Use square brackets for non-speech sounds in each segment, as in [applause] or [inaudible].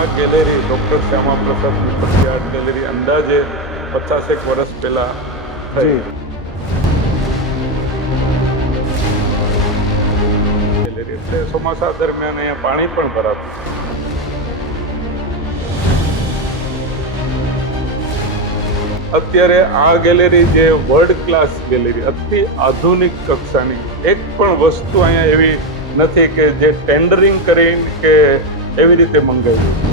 આ gallery doctor Shyama Prasad Mukherjee art gallery અંદાજે પચાસેક વર્ષ પહેલાં થઈ. ગેલેરી એટલે ચોમાસા દરમિયાન અહીંયા પાણી પણ ભરાતું. અત્યારે આ ગેલેરી જે વર્લ્ડ ક્લાસ ગેલેરી અતિ આધુનિક કક્ષાની એક પણ વસ્તુ અહીંયા એવી નથી કે જે ટેન્ડરિંગ કરીને કે એવી રીતે મંગાવી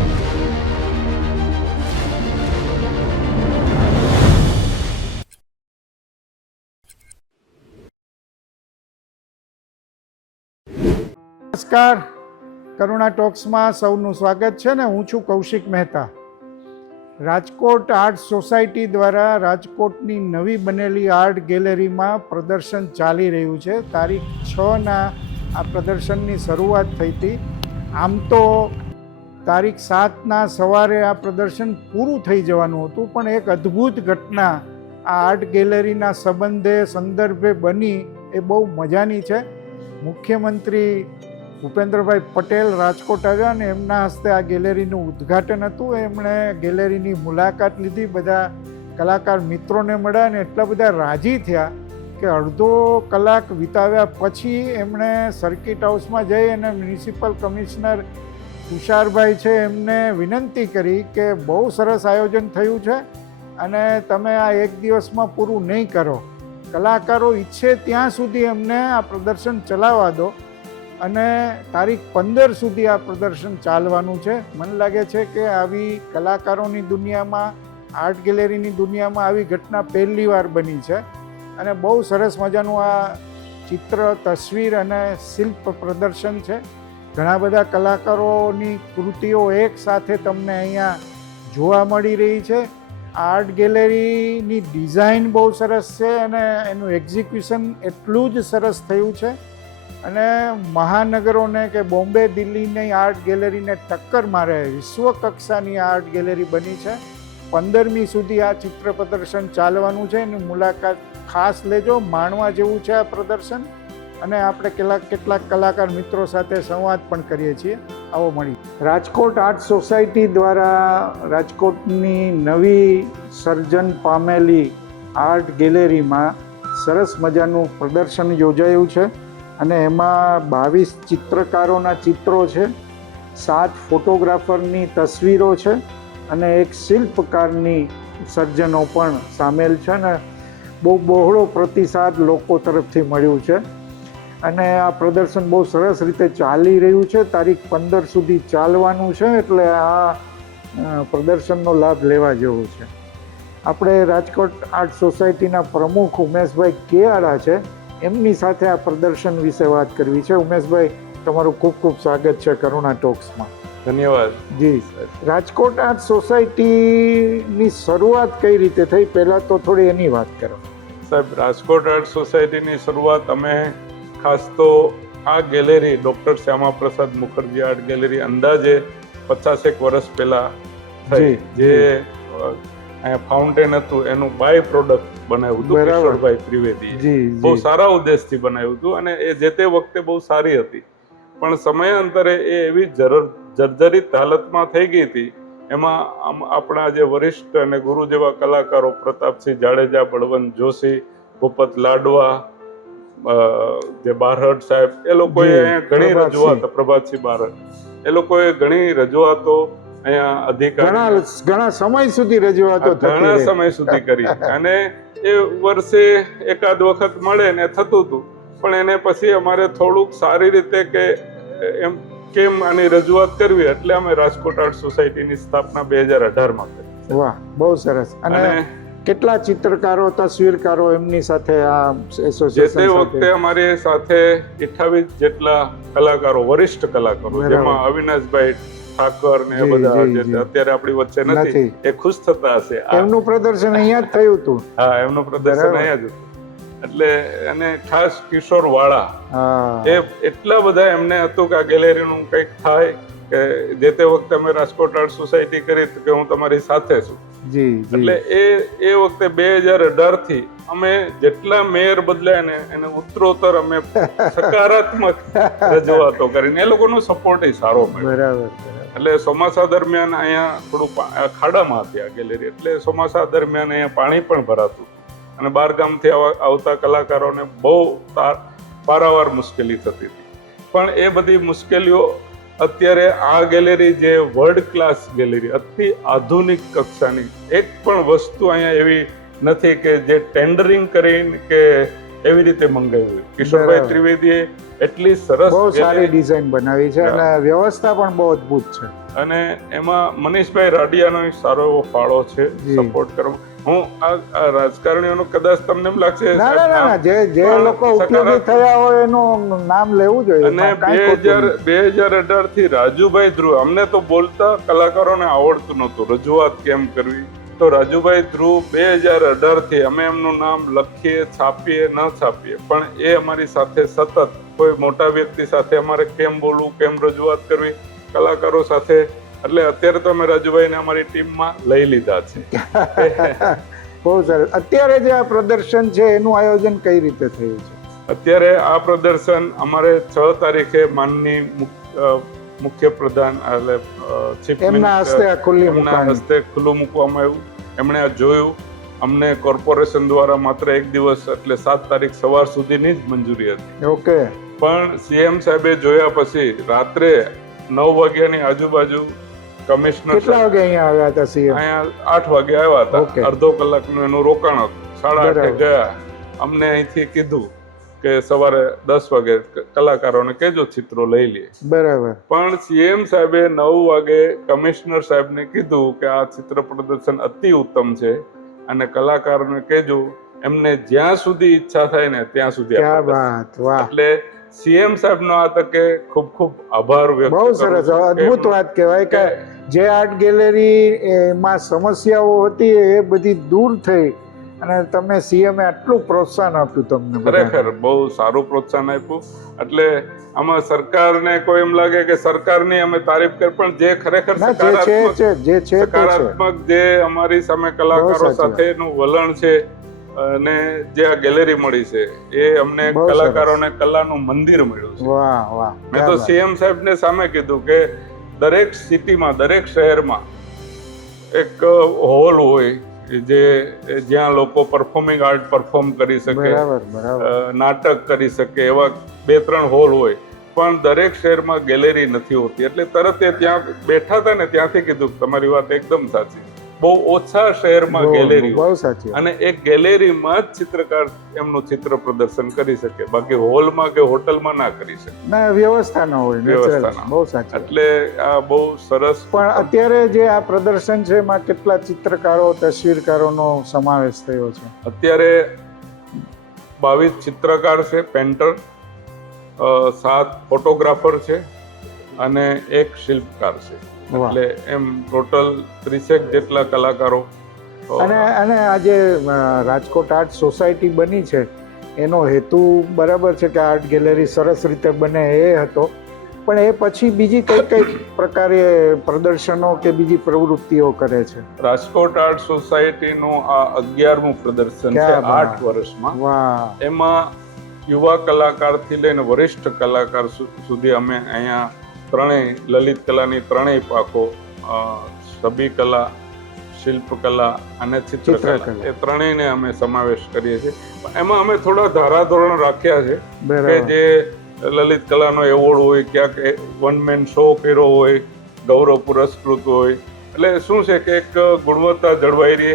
નમસ્કાર. કરુણા ટોક્સમાં સૌનું સ્વાગત છે ને હું છું કૌશિક મહેતા. રાજકોટ આર્ટ સોસાયટી દ્વારા રાજકોટની નવી બનેલી આર્ટ ગેલેરીમાં પ્રદર્શન ચાલી રહ્યું છે. તારીખ છના આ પ્રદર્શનની શરૂઆત થઈ હતી. આમ તો તારીખ સાતના સવારે આ પ્રદર્શન પૂરું થઈ જવાનું હતું, પણ એક અદ્ભુત ઘટના આ આર્ટ ગેલેરીના સંબંધે, સંદર્ભે બની એ બહુ મજાની છે. મુખ્યમંત્રી ભૂપેન્દ્રભાઈ પટેલ રાજકોટ આવ્યા અને એમના હસ્તે આ ગેલેરીનું ઉદ્ઘાટન હતું. એમણે ગેલેરીની મુલાકાત લીધી. બધા કલાકાર મિત્રોને મળ્યા અને એટલા બધા રાજી થયા કે અડધો કલાક વિતાવ્યા પછી એમણે સર્કિટ હાઉસમાં જઈ અને મ્યુનિસિપલ કમિશનર તુષારભાઈ છે એમને વિનંતી કરી કે બહુ સરસ આયોજન થયું છે અને તમે આ એક દિવસમાં પૂરું નહીં કરો. કલાકારો ઈચ્છે ત્યાં સુધી એમને આ પ્રદર્શન ચલાવવા દો. અને તારીખ પંદર સુધી આ પ્રદર્શન ચાલવાનું છે. મને લાગે છે કે આવી કલાકારોની દુનિયામાં, આર્ટ ગેલેરીની દુનિયામાં આવી ઘટના પહેલી વાર બની છે અને બહુ સરસ મજાનું આ ચિત્ર, તસવીર અને શિલ્પ પ્રદર્શન છે. ઘણા બધા કલાકારોની કૃતિઓ એક સાથે તમને અહીંયા જોવા મળી રહી છે. આર્ટ ગેલેરીની ડિઝાઇન બહુ સરસ છે અને એનું એક્ઝિક્યુશન એટલું જ સરસ થયું છે અને મહાનગરોને કે બોમ્બે, દિલ્હીની આર્ટ ગેલેરીને ટક્કર મારે વિશ્વ કક્ષાની આર્ટ ગેલેરી બની છે. પંદરમી સુધી આ ચિત્ર પ્રદર્શન ચાલવાનું છે. એની મુલાકાત ખાસ લેજો. માણવા જેવું છે આ પ્રદર્શન. અને આપણે કેટલાક કેટલાક કલાકાર મિત્રો સાથે સંવાદ પણ કરીએ છીએ. આવો મળી રાજકોટ આર્ટ સોસાયટી દ્વારા રાજકોટની નવી સર્જન પામેલી આર્ટ ગેલેરીમાં સરસ મજાનું પ્રદર્શન યોજાયું છે. અને એમાં બાવીસ ચિત્રકારોના ચિત્રો છે, સાત ફોટોગ્રાફરની તસવીરો છે અને એક શિલ્પકારની સર્જનો પણ સામેલ છે ને બહુ બહોળો પ્રતિસાદ લોકો તરફથી મળ્યું છે. અને આ પ્રદર્શન બહુ સરસ રીતે ચાલી રહ્યું છે, તારીખ પંદર સુધી ચાલવાનું છે એટલે આ પ્રદર્શનનો લાભ લેવા જેવો છે. આપણે રાજકોટ આર્ટ સોસાયટીના પ્રમુખ ઉમેશભાઈ કેઆરા છે એમની સાથે આ પ્રદર્શન વિશે વાત કરવી છે. ઉમેશભાઈ તમારું ખૂબ ખૂબ સ્વાગત છે કરુણા ટોક્સમાં. ધન્યવાદ. જી. રાજકોટ આર્ટ સોસાયટીની શરૂઆત કઈ રીતે થઈ? પહેલાં તો થોડી એની વાત કરો. સાહેબ રાજકોટ આર્ટ સોસાયટીની શરૂઆત અમે ખાસ તો આ gallery doctor Shyamaprasad Mukherjee art gallery અંદાજે પચાસેક વર્ષ પહેલાં થઈ. જે અહીંયા ફાઉન્ટેન હતું એનું બાય પ્રોડક્ટ બનાવ્યું હતું કિશોરભાઈ ત્રિવેદી બહુ સારા ઉદ્દેશથી બનાવ્યું હતું અને એ જે તે વખતે બહુ સારી હતી. પણ સમયાંતરે એ એવી જર જર્જરિત હાલતમાં થઈ ગઈ હતી. એમાં આમ આપણા જે વરિષ્ઠ અને ગુરુ જેવા કલાકારો પ્રતાપસિંહ જાડેજા બળવંત જોશી ભૂપત લાડવા જે બારહટ સાહેબ એ લોકોએ ઘણી. રજૂઆત પ્રભાતસિંહ બારહટ એ લોકોએ ઘણી રજૂઆતો ઘણા ઘણા સમય સુધી રજૂઆતો ઘણા સમય સુધી કરી અને એ વર્ષે એકાદ વખત મળે ને થતું હતું. પણ એને પછી અમારે થોડુંક સારી રીતે કે એમ કેમ આની રજૂઆત કરવી એટલે અમે રાજકોટ આર્ટ સોસાયટીની સ્થાપના બે હજાર અઢારમાં કરી. વાહ બહુ સરસ. અને કેટલા ચિત્રકારો તસવીરકારો એમની સાથે આ જે એસોસિએશન તે વખતે અમારી સાથે અઠ્ઠાવીસ જેટલા કલાકારો વરિષ્ઠ કલાકારો જેમાં અવિનાશભાઈ ઠાકર ને બધા જે અત્યારે આપણી વચ્ચે નથી. એ ખુશ થતા હશે. એમનું પ્રદર્શન અહીંયા જ થયું હતું. હા એમનું પ્રદર્શન અહીંયા જ હતું. એટલે અને ખાસ કિશોર વાળા એ એટલા બધા એમને હતું કે આ ગેલેરીનું કંઈક થાય કે જે તે વખતે અમે રાજકોટ આર્ટ સોસાયટી કરી કે હું તમારી સાથે છું. એટલે એ એ વખતે બે હજાર અઢારથી અમે જેટલા મેયર બદલાય ને એને ઉત્તરોત્તર અમે [laughs] સકારાત્મક રજૂઆતો કરીને એ લોકોનો સપોર્ટ સારો મળ્યો. બરાબર. એટલે ચોમાસા દરમિયાન અહીંયા થોડું ખાડામાં હતી આ ગેલેરી. એટલે ચોમાસા દરમિયાન અહીંયા પાણી પણ ભરાતું. અને બહારગામથી આવા- આવતા કલાકારોને બહુ પારાવાર મુશ્કેલી થતી હતી. પણ એ બધી મુશ્કેલીઓ અત્યારે આ ગેલેરી જે વર્લ્ડ ક્લાસ ગેલેરી અતિ આધુનિક કક્ષાની એક પણ વસ્તુ અહીંયા એવી નથી કે જે ટેન્ડરિંગ કરીને કે એવી રીતે મંગાવી કિશોરભાઈ ત્રિવેદીએ એટલી સરસ બહુ સારી ડિઝાઇન બનાવી છે અને વ્યવસ્થા પણ બહુ અદ્ભુત છે. અને એમાં મનીષભાઈ રાડિયાનો ય સારો એવો ફાળો છે સપોર્ટ કરો હું આ રાજકારણીઓનો કદાચ તમને એમ લાગશે ના ના ના જે જે લોકો ઉપયોગી થયા હોય એનું નામ લેવું જોઈએ અને બે હજાર બે હજાર અઢારથી રાજુભાઈ ધ્રુવ અમને તો બોલતા કલાકારોને આવડતું નહોતું રજૂઆત કેમ કરવી? તો રાજુભાઈ ધ્રુવ બે હજાર અઢારથી અમે એમનું નામ લખીએ છાપીએ ન છાપીએ. પણ એ અમારી સાથે સતત કોઈ મોટા વ્યક્તિ સાથે અમારે કેમ બોલવું કેમ રજૂઆત કરવી કલાકારો સાથે એટલે અત્યારે તો અમે રાજુભાઈને અમારી ટીમમાં લઈ લીધા છે. [laughs] બહુ સરસ. અત્યારે જે આ પ્રદર્શન છે એનું આયોજન કઈ રીતે થયું છે? અત્યારે આ પ્રદર્શન અમારે છ તારીખે માનની મુખ્ય પ્રધાન એટલે એમના હસ્તે આ ખુલ્લી એમના હસ્તે ખુલ્લું મૂકવામાં આવ્યું. એમણે આ જોયું. અમને કોર્પોરેશન દ્વારા માત્ર એક દિવસ એટલે સાત તારીખ સવાર સુધીની જ મંજૂરી હતી. ઓકે. પણ સીએમ સાહેબે જોયા પછી રાત્રે નવ વાગ્યાની આજુબાજુ કમિશનર કેટલા વાગે અહીંયા આવ્યા હતા સીએમ? અહીંયા આઠ વાગે આવ્યા હતા. અડધો કલાકનું એનું રોકાણ હતું. સાડા આઠે ગયા. અમને અહીંથી કીધું કે સવારે દસ વાગે કલાકારોને કેજો ચિત્રો લઈ લે. બરાબર. પણ સીએમ સાહેબે નવ વાગે કમિશનર સાહેબને કીધું કે આ ચિત્ર પ્રદર્શન અતિ ઉત્તમ છે અને કલાકારોને કેજો એમને જ્યાં સુધી ઈચ્છા થાય ને ત્યાં સુધી એટલે સીએમ સાહેબનો આ તકે ખૂબ ખૂબ આભાર વ્યક્ત બહુ સરસ અદ્ભુત વાત કહેવાય કે જે આર્ટ ગેલેરી એમાં સમસ્યાઓ હતી એ બધી દૂર થઈ. અને તમે સીએમએ આટલું પ્રોત્સાહન આપ્યું તમને ખરેખર બહુ સારું પ્રોત્સાહન આપ્યું એટલે આમાં સરકારને કોઈ એમ લાગે કે સરકારની અમે તારીફ કરી પણ જે ખરેખર જે છે સકારાત્મક જે અમારી સામે કલાકારો. સાથેનું વલણ છે અને જે આ ગેલેરી મળી છે એ અમને. કલાકારોને કલાનું મંદિર મળ્યું છે વાહ વાહ મેં તો. સીએમ સાહેબને સામે કીધું કે દરેક સિટીમાં દરેક શહેરમાં એક હોલ હોય જે જ્યાં લોકો પરફોર્મિંગ આર્ટ પરફોર્મ કરી શકે નાટક કરી શકે એવા બે ત્રણ હોલ હોય પણ દરેક શહેરમાં ગેલેરી નથી હોતી. એટલે તરત એ ત્યાં બેઠા હતા ને ત્યાંથી કીધું તમારી વાત એકદમ સાચી. બહુ ઓછા શહેરમાં ગેલેરી. અને એક ગેલેરીમાં જ ચિત્રકાર એમનું ચિત્ર પ્રદર્શન કરી શકે. બાકી હોલમાં કે હોટલમાં ના કરી શકે. ના વ્યવસ્થા ના હોય વ્યવસ્થા બહુ સાચી એટલે આ બહુ સરસ પણ અત્યારે જે આ પ્રદર્શન છે એમાં કેટલા ચિત્રકારો તસવીરકારોનો સમાવેશ થયો છે? અત્યારે બાવીસ ચિત્રકાર છે પેન્ટર સાત ફોટોગ્રાફર છે અને એક શિલ્પકાર છે. એટલે એમ ટોટલ ત્રીસેક જેટલા કલાકારો અને અને આ જે રાજકોટ આર્ટ સોસાયટી બની છે એનો હેતુ બરાબર છે કે આર્ટ ગેલેરી સરસ રીતે બને એ હતો. પણ એ પછી બીજી કઈ કઈ પ્રકારે પ્રદર્શનો કે બીજી પ્રવૃત્તિઓ કરે છે? રાજકોટ આર્ટ સોસાયટીનું આ અગિયારમું પ્રદર્શન છે આઠ વર્ષમાં. વાહ. એમાં યુવા કલાકારથી લઈને વરિષ્ઠ કલાકાર સુધી અમે અહીંયા ત્રણેય લલિત કલાની ત્રણેય પાકો છબી કલા શિલ્પકલા અને ચિત્રકલા. એ ત્રણેયને અમે સમાવેશ કરીએ છીએ. એમાં અમે થોડા ધારાધોરણ રાખ્યા છે કે જે લલિત કલાનો એવોર્ડ હોય ક્યાંક વન મેન શો કર્યો હોય ગૌરવ પુરસ્કૃત હોય. એટલે શું છે કે એક ગુણવત્તા જળવાઈ રહે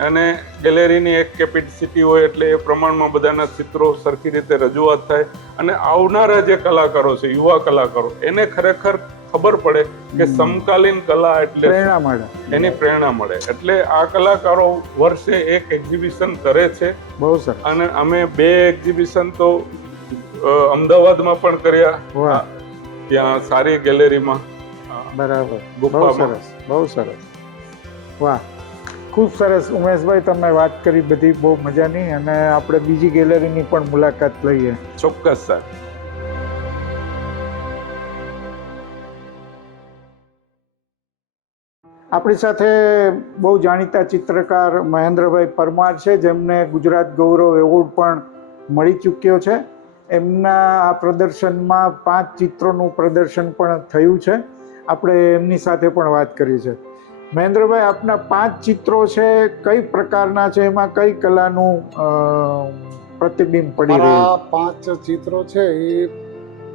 અને ગેલેરીની એક કેપેસિટી હોય એટલે એ પ્રમાણમાં બધાના ચિત્રો સરખી રીતે રજૂઆત થાય અને આવનારા જે કલાકારો છે યુવા કલાકારો એને ખરેખર ખબર પડે કે સમકાલીન કલા એટલે પ્રેરણા મળે. એની પ્રેરણા મળે. એટલે આ કલાકારો વર્ષે એક એક્ઝિબિશન કરે છે. બહુ સર અને અમે બે એક્ઝિબિશન તો અમદાવાદમાં પણ કર્યા. ત્યાં સારી ગેલેરીમાં. બરાબર. બહુ સરસ. બહુ સરસ. વાહ. ખૂબ સરસ ઉમેશભાઈ તમે વાત કરી બધી બહુ મજાની અને આપણે બીજી ગેલેરીની પણ મુલાકાત લઈએ. ચોક્કસ સર. આપણી સાથે બહુ જાણીતા ચિત્રકાર મહેન્દ્રભાઈ પરમાર છે જેમને ગુજરાત ગૌરવ એવોર્ડ પણ મળી ચૂક્યો છે. એમના આ પ્રદર્શનમાં પાંચ ચિત્રોનું પ્રદર્શન પણ થયું છે. આપણે એમની સાથે પણ વાત કરી છે મહેન્દ્રભાઈ આપના પાંચ ચિત્રો છે કઈ પ્રકારના છે? એમાં કઈ કલાનું પ્રતિબિંબ પડી રહ્યું? પાંચ ચિત્રો છે એ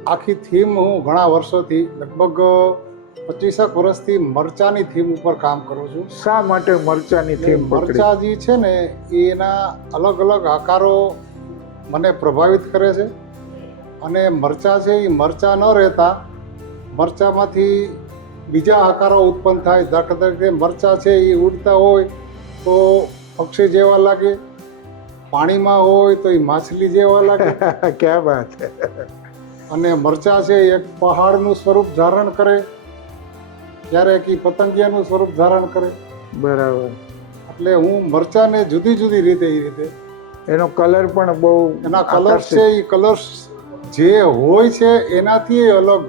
આખી થીમ હું ઘણા વર્ષોથી લગભગ પચીસેક વર્ષથી મરચાની થીમ ઉપર કામ કરું છું. શા માટે મરચાની થીમ પકડી? મરચા જે છે ને એના અલગ અલગ આકારો મને પ્રભાવિત કરે છે. અને મરચા છે એ મરચા ન રહેતા મરચામાંથી બીજા આકારો ઉત્પન્ન થાય દાખલા તરીકે મરચા છે એ ઉડતા હોય તો પક્ષી જેવા લાગે પાણીમાં હોય તો એ માછલી જેવા લાગે. [laughs] ક્યાં વાત અને મરચા છે એક પહાડનું સ્વરૂપ ધારણ કરે ક્યારેક એ પતંગિયાનું સ્વરૂપ ધારણ કરે. બરાબર. એટલે હું મરચાને જુદી જુદી રીતે એ રીતે એનો કલર પણ બહુ એના કલર્સ છે એ કલર્સ જે હોય છે એનાથી અલગ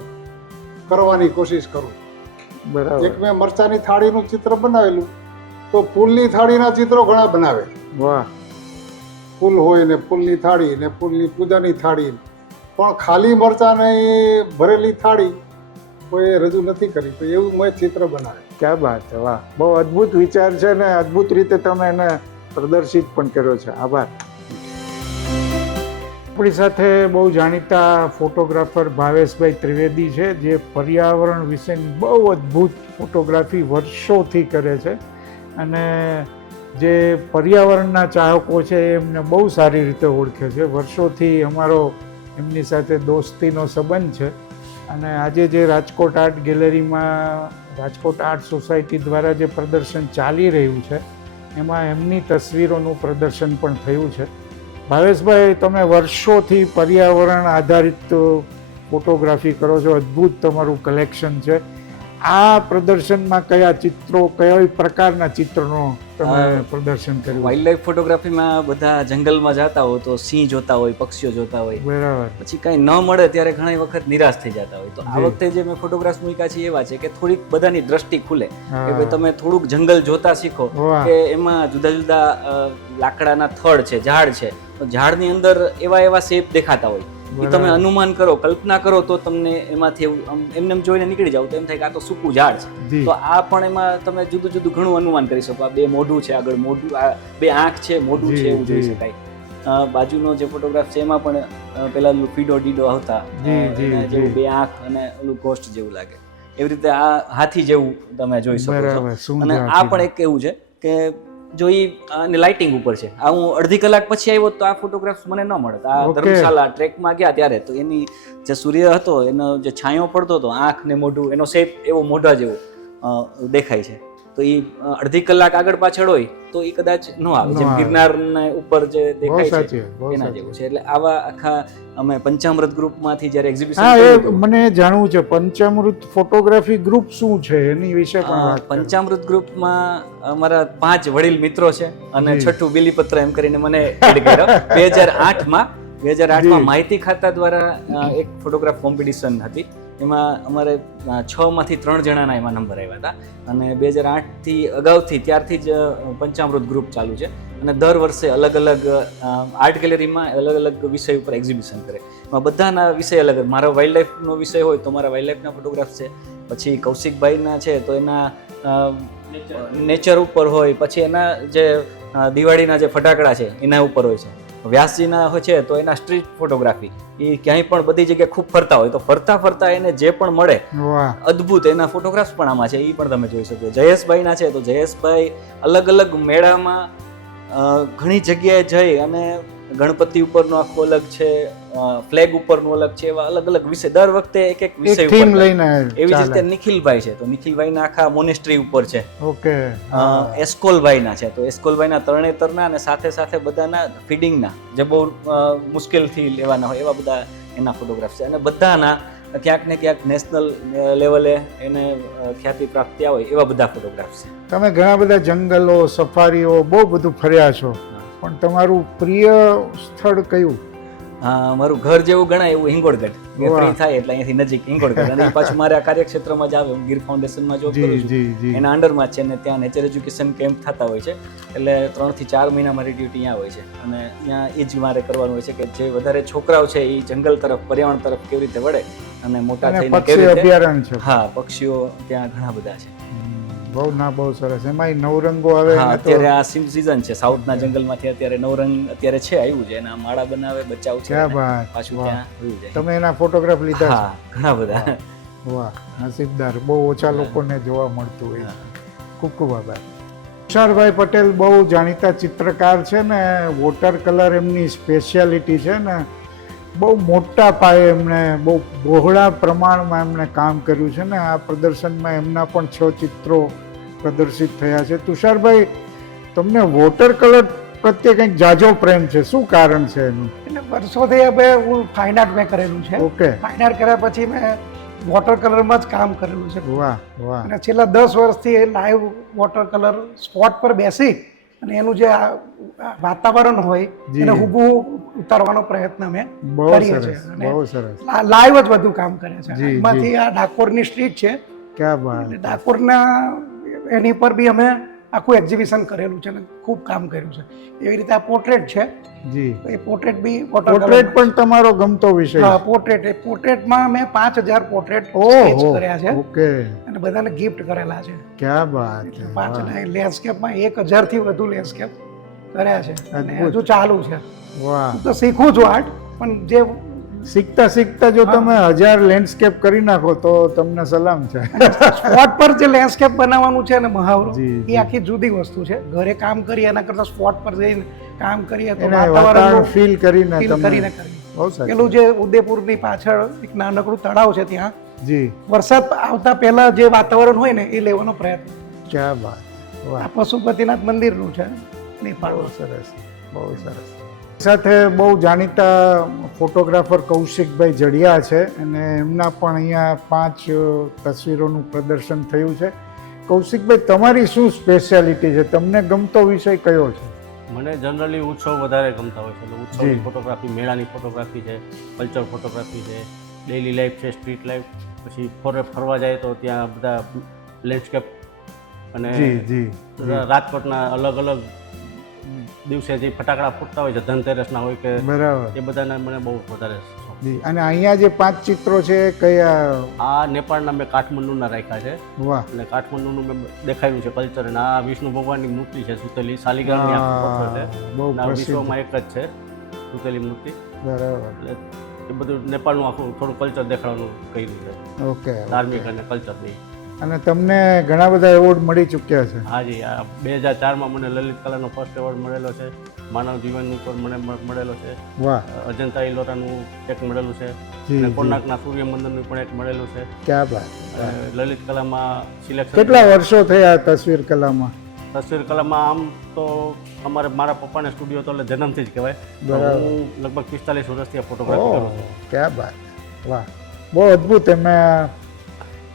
કરવાની કોશિશ કરું. બરાબર. એક મેં મરચાની થાળીનું ચિત્ર બનાવેલું. તો ફૂલની થાળીના ચિત્રો ઘણા બનાવે. વાહ. ફૂલ હોય ને ફૂલની થાળી ને ફૂલની પૂજાની થાળી. પણ ખાલી મરચાની ભરેલી થાળી કોઈ રજૂ નથી કરી. તો એવું મેં ચિત્ર બનાવે ક્યાં વાત છે વાહ. બહુ અદ્ભુત વિચાર છે ને અદ્ભુત રીતે તમે એને પ્રદર્શિત પણ કર્યો છે. આભાર. આપણી સાથે બહુ જાણીતા ફોટોગ્રાફર ભાવેશભાઈ ત્રિવેદી છે, જે પર્યાવરણ વિશેની બહુ અદ્ભુત ફોટોગ્રાફી વર્ષોથી કરે છે. અને જે પર્યાવરણના ચાહકો છે, એમને બહુ સારી રીતે ઓળખે છે. વર્ષોથી અમારો એમની સાથે દોસ્તીનો સંબંધ છે. અને આજે જે રાજકોટ આર્ટ ગેલેરીમાં, રાજકોટ આર્ટ સોસાયટી દ્વારા જે પ્રદર્શન ચાલી રહ્યું છે, એમાં એમની તસવીરોનું પ્રદર્શન પણ થયું છે. ભાવેશભાઈ તમે વર્ષોથી પર્યાવરણ આધારિત ફોટોગ્રાફી કરો છો. અદ્ભુત તમારું કલેક્શન છે. આ પ્રદર્શનમાં કયા ચિત્રો કયા પ્રકારના ચિત્રનો તમે પ્રદર્શન કર્યું? વાઇલ્ડ લાઈફ ફોટોગ્રાફીમાં બધા જંગલમાં જતા હોય તો સિંહ જોતા હોય પક્ષીઓ જોતા હોય. બરાબર. પછી કઈ ન મળે ત્યારે ઘણી વખત નિરાશ થઈ જતા હોય. તો આ વખતે જે મેં ફોટોગ્રાફ્સ મૂક્યા છે એવા છે કે થોડીક બધાની દ્રષ્ટિ ખુલે. કે ભાઈ તમે થોડુંક જંગલ જોતા શીખો કે એમાં જુદા જુદા લાકડાના થડ છે ઝાડ છે. તો ઝાડની અંદર એવા એવા શેપ દેખાતા હોય. એ તમે અનુમાન કરો કલ્પના કરો તો તમને એમાંથી એવું એમને જોઈને નીકળી જાવ તો એમ થાય કે આ તો સૂકું ઝાડ છે. તો આ પણ એમાં તમે જુદું જુદું ઘણું અનુમાન કરી શકો. આ બે મોઢું છે આગળ મોઢું આ બે આંખ છે મોઢું છે એવું જોઈ શકાય. બાજુનો જે ફોટોગ્રાફ છે એમાં પણ પેલા ફીડો ડીડો આવતા જેવું બે આંખ અને ઓલું ગોસ્ટ જેવું લાગે. એવી રીતે આ હાથી જેવું તમે જોઈ શકો છો. અને આ પણ એક એવું છે કે જો એ અને લાઇટિંગ ઉપર છે. આ હું અડધી કલાક પછી આવ્યો તો આ ફોટોગ્રાફ્સ મને ન મળે આ. ધર્મશાલા ટ્રેકમાં ગયા ત્યારે તો એની જે સૂર્ય હતો એનો જે છાંયો પડતો હતો આંખ ને મોઢું એનો શેપ એવો મોઢા જેવો દેખાય છે. તો એ અડધી કલાક આગળ પાછળ હોય તો એ કદાચ ન આવે. જેમ આવે. ગિરનાર ઉપર જે દેખાય છે એના જેવું છે. એટલે આવા આખા અમે પંચામૃત ગ્રુપમાંથી જ્યારે એક્ઝિબિશન હા એ મને જાણવું છે પંચામૃત ફોટોગ્રાફી ગ્રુપ શું છે? એની વિશે પણ પંચામૃત ગ્રુપમાં અમારા પાંચ વડીલ મિત્રો છે અને છઠ્ઠું બિલીપત્ર એમ કરીને મને એડ કર્યો. બે હજાર આઠમાં બે હજાર આઠમાં માહિતી ખાતા દ્વારા એક ફોટોગ્રાફ કોમ્પિટિશન હતી. એમાં અમારે છ માંથી ત્રણ જણાના એમાં નંબર આવ્યા હતા. અને બે હજાર આઠથી અગાઉથી ત્યારથી જ પંચામૃત ગ્રુપ ચાલુ છે. અને દર વર્ષે અલગ અલગ આર્ટ ગેલેરીમાં અલગ અલગ વિષય ઉપર એક્ઝિબિશન કરે. એમાં બધાના વિષય અલગ અલગ મારો વાઇલ્ડ લાઈફનો વિષય હોય તો મારા વાઇલ્ડ લાઈફના ફોટોગ્રાફ છે. પછી કૌશિકભાઈના છે તો એના નેચર ઉપર હોય. પછી એના જે દિવાળીના જે ફટાકડા છે એના ઉપર હોય છે. વ્યાસજીના હોય છે તો એના સ્ટ્રીટ ફોટોગ્રાફી એ ક્યાંય પણ બધી જગ્યાએ ખૂબ ફરતા હોય તો ફરતા ફરતા એને જે પણ મળે અદ્ભુત એના ફોટોગ્રાફ્સ પણ આમાં છે એ પણ તમે જોઈ શકો. જયેશભાઈના છે તો જયેશભાઈ અલગ અલગ મેળામાં ઘણી જગ્યાએ જઈ અને ગણપતિ ઉપરનો આખો અલગ છે ફ્લેગ ઉપરનું અલગ છે એવા અલગ અલગ વિષય. દર વખતે એક એક વિષય ઉપર લઈને એવી જ રીતે નિખિલભાઈ છે તો નિખિલભાઈના આખા મોનેસ્ટ્રી ઉપર છે. ઓકે. એસ્કોલભાઈના છે તો એસ્કોલભાઈના તરણેતરના અને સાથે સાથે બધાના ફીડિંગના જે બહુ મુશ્કેલથી લેવાના હોય એવા બધા એના ફોટોગ્રાફ છે. અને બધાના ક્યાંક ને ક્યાંક નેશનલ લેવલે એને ખ્યાતિ પ્રાપ્ત થયા હોય એવા બધા ફોટોગ્રાફ છે. તમે ઘણા બધા જંગલો સફારીઓ બહુ બધું ફર્યા છો. પણ તમારું પ્રિય સ્થળ કયું? મારું ઘર જેવું ગણાય એવું હિંગોળગઢ. ફ્રી થાય એટલે અહીંયાથી નજીક હિંગોળગઢ. અને પાછું મારે આ કાર્યક્ષેત્રમાં જ આવે. હું ગીર ફાઉન્ડેશનમાં જોબ કરું છું. એના અંડરમાં છે ને ત્યાં નેચર એજ્યુકેશન કેમ્પ થતા હોય છે. એટલે ત્રણથી ચાર મહિના મારી ડ્યુટી ત્યાં હોય છે. અને ત્યાં એ જ મારે કરવાનું હોય છે કે જે વધારે છોકરાઓ છે એ જંગલ તરફ પર્યાવરણ તરફ કેવી રીતે વળે અને મોટા અને થઈને કેવી રીતે હા પક્ષીઓ ત્યાં ઘણા બધા છે. બહુ ના બહુ સરસ. એમાંય નવરંગો આવે અત્યારે આ સિઝન છે. સાઉથના જંગલમાંથી અત્યારે નવરંગ અત્યારે છે આવ્યું છે. એના માળા બનાવે બચાવ છે પાછું. ત્યાં તમે એના ફોટોગ્રાફ લીધા હા ઘણા બધા. વાહ. નસીબદાર. બહુ ઓછા લોકોને જોવા મળતું હોય. ખૂબ ખૂબ આભાર. તુષારભાઈ પટેલ બહુ જાણીતા ચિત્રકાર છે ને વોટર કલર એમની સ્પેશિયાલિટી છે ને બહુ મોટા પાયે એમણે બહુ બહોળા પ્રમાણમાં એમણે કામ કર્યું છે ને આ પ્રદર્શનમાં એમના પણ છ ચિત્રો પ્રદર્શિત થયા છે. તુષારભાઈ તમને વોટર કલર પ્રત્યે કંઈક જાજો પ્રેમ છે? શું કારણ છે એનું? એટલે વર્ષોથી હવે હું ફાઇન આર્ટ મેં કરેલું છે. ઓકે. ફાઇન આર્ટ કર્યા પછી મેં વોટર કલરમાં જ કામ કરેલું છે. વાહ વાહ. અને છેલ્લા દસ વર્ષથી લાઈવ વોટર કલર સ્પોટ પર બેસી અને એનું જે વાતાવરણ હોય એને હુબું ઉતારવાનો પ્રયત્ન મેં બહુ કરીએ છીએ. બહુ સરસ. લાઈવ જ બધું કામ કરે છે. એમાંથી આ ડાકોરની સ્ટ્રીટ છે. ડાકોરના એની પર બી અમે આખું એક્ઝિબિશન કરેલું છે અને ખૂબ કામ કર્યું છે. એવી રીતે આ પોર્ટ્રેટ છે. જી. એ પોર્ટ્રેટ બી પોર્ટ્રેટ પણ તમારો ગમતો વિષય હા પોર્ટ્રેટ એ પોર્ટ્રેટમાં મેં પાંચ હજાર પોર્ટ્રેટ કર્યા છે. ઓકે. અને બધાને ગિફ્ટ કરેલા છે. ક્યાં વાત પાંચ. લેન્ડસ્કેપમાં એક હજારથી વધુ લેન્ડસ્કેપ કર્યા છે. અને હજુ ચાલુ છે. વાહ. તો શીખું છું આર્ટ પણ જે શીખતા શીખતા જો તમે હજાર લેન્ડસ્કેપ કરી નાખો તો તમને સલામ છે. સ્પોટ પર જે લેન્ડસ્કેપ બનાવવાનું છે ને મહાવરો એ આખી જુદી વસ્તુ છે. ઘરે કામ કરી એના કરતા સ્પોટ પર જઈને કામ કરીએ તો વાતાવરણ ફીલ કરીને ફીલ તમે કરીને પેલું જે ઉદયપુરની પાછળ એક નાનકડું તળાવ છે ત્યાં. જી. વરસાદ આવતા પહેલા જે વાતાવરણ હોય ને એ લેવાનો પ્રયત્ન. ક્યાં વાત. આ પશુપતિનાથ મંદિરનું છે. નેપાળમાં. સરસ બહુ સરસ. સાથે બહુ જાણીતા ફોટોગ્રાફર કૌશિકભાઈ જડિયા છે અને એમના પણ અહીંયા પાંચ તસવીરોનું પ્રદર્શન થયું છે. કૌશિકભાઈ તમારી શું સ્પેશિયાલિટી છે? તમને ગમતો વિષય કયો છે? મને જનરલી ઉત્સવ વધારે ગમતા હોય છે. એટલે ઉત્સવની ફોટોગ્રાફી મેળાની ફોટોગ્રાફી છે કલ્ચર ફોટોગ્રાફી છે ડેઈલી લાઈફ છે સ્ટ્રીટ લાઈફ પછી ફોરે ફરવા જાય તો ત્યાં બધા લેન્ડસ્કેપ અને. રાજકોટના અલગ અલગ દિવસે જે ફટાકડા ફૂટતા હોય છે ધનતેરસના હોય કે બરાબર. એ બધાને મને બહુ વધારે જી અને અહીંયા જે પાંચ ચિત્રો છે કયા? આ નેપાળના મેં કાઠમંડુના રાખ્યા છે. વાહ. અને કાઠમંડુનું મેં દેખાયું છે કલ્ચર અને આ વિષ્ણુ ભગવાનની મૂર્તિ છે સુતેલી શાલિગ્રામની છે. વિશ્વમાં એક જ છે સુતેલી મૂર્તિ. બરાબર. એટલે એ બધું નેપાળનું આખું થોડું કલ્ચર દેખાડવાનું કર્યું છે ઓકે ધાર્મિક અને કલ્ચરની અને તમને ઘણા બધા એવોર્ડ મળી ચૂક્યા છે. હાજી આ બે હજાર ચારમાં મને લલિત કલાનો ફર્સ્ટ એવોર્ડ મળેલો છે. માનવ જીવન ઉપર મને મળેલો છે. વાહ. અજંતા ઇલોરાનું એક મળેલું છે. અને જી. કોણાર્કના સૂર્ય મંદિરનું પણ એક મળેલું છે. ક્યાં બાત. લલિત કલામાં સિલેક્શન કેટલા વર્ષો થયા તસવીર કલામાં? તસવીર કલામાં આમ તો અમારે મારા પપ્પાને સ્ટુડિયો તો એટલે જન્મથી જ કહેવાય. હું લગભગ પિસ્તાલીસ વર્ષથી આ ફોટોગ્રાફી કરું છું. ક્યાં બાત. વાહ. બહુ અદ્ભુત એમાં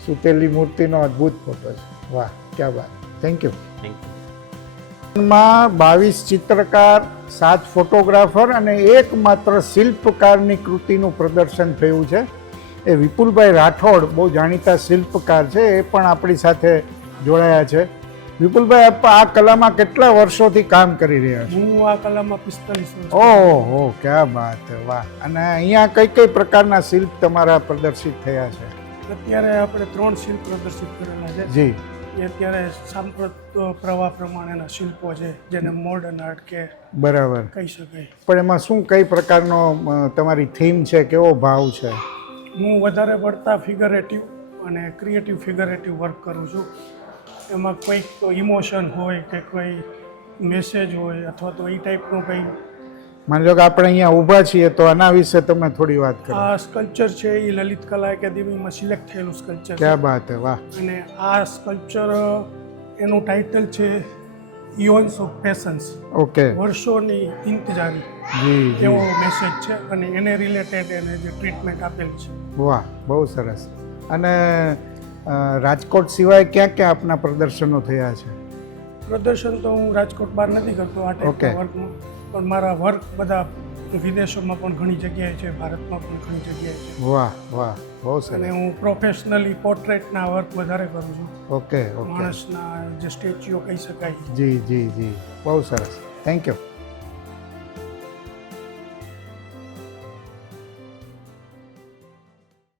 સુતેલી મૂર્તિનો અદ્ભુત ફોટો છે. વાહ ક્યાં વાત. થેન્ક યુ થેન્ક યુ માં બાવીસ ચિત્રકાર સાત ફોટોગ્રાફર અને એકમાત્ર શિલ્પકારની કૃતિનું પ્રદર્શન થયું છે. એ વિપુલભાઈ રાઠોડ બહુ જાણીતા શિલ્પકાર છે એ પણ આપણી સાથે જોડાયા છે. વિપુલભાઈ આપ આ કલામાં કેટલા વર્ષોથી કામ કરી રહ્યા છો? હું આ કલામાં પિસ્તાલીસ વર્ષ ઓહો ક્યાં વાત વાહ. અને અહીંયા કઈ કઈ પ્રકારના શિલ્પ તમારા પ્રદર્શિત થયા છે? અત્યારે આપણે ત્રણ શિલ્પ પ્રદર્શિત કરેલા છે. જી. એ અત્યારે સાંપ્રત પ્રવાહ પ્રમાણેના શિલ્પો છે જેને મોડર્ન આર્ટ કે બરાબર. કહી શકાય. પણ એમાં શું કઈ પ્રકારનો તમારી થીમ છે કેવો ભાવ છે? હું વધારે પડતા ફિગરેટિવ અને ક્રિએટિવ ફિગરેટિવ વર્ક કરું છું. એમાં કોઈક ઇમોશન હોય કે કોઈ મેસેજ હોય અથવા તો એ ટાઈપનું કંઈ માની લો કે આપણે અહીંયા ઊભા છીએ તો આના વિશે તમે થોડી વાત કરો. આ સ્કલ્પચર છે એ લલિત કલા એકેડેમીમાં સિલેક્ટ થયેલું સ્કલ્પચર ક્યાં વાત હે વાહ. અને આ સ્કલ્પચર એનું ટાઇટલ છે ઇયોન્સ ઓફ પેશન્સ ઓકે. વર્ષોની ઇંતજારી. જી એવો મેસેજ છે અને એને રિલેટેડ એને જે ટ્રીટમેન્ટ આપેલ છે. વાહ બહુ સરસ. અને રાજકોટ સિવાય ક્યાં ક્યાં આપના પ્રદર્શનો થયા છે? પ્રદર્શન તો હું રાજકોટ બહાર નથી કરતો આ. ટાઈપના વર્કમાં પણ મારા વર્ક બધા વિદેશોમાં પણ ઘણી જગ્યાએ છે ભારતમાં પણ ઘણી જગ્યાએ છે. વાહ વાહ બહુ અને હું પ્રોફેશનલી પોર્ટ્રેટના વર્ક વધારે કરું છું. Okay okay. માણસના જે સ્ટેચ્યુઓ કહી શકાય. જી જી જી. બહુ સરસ. Thank you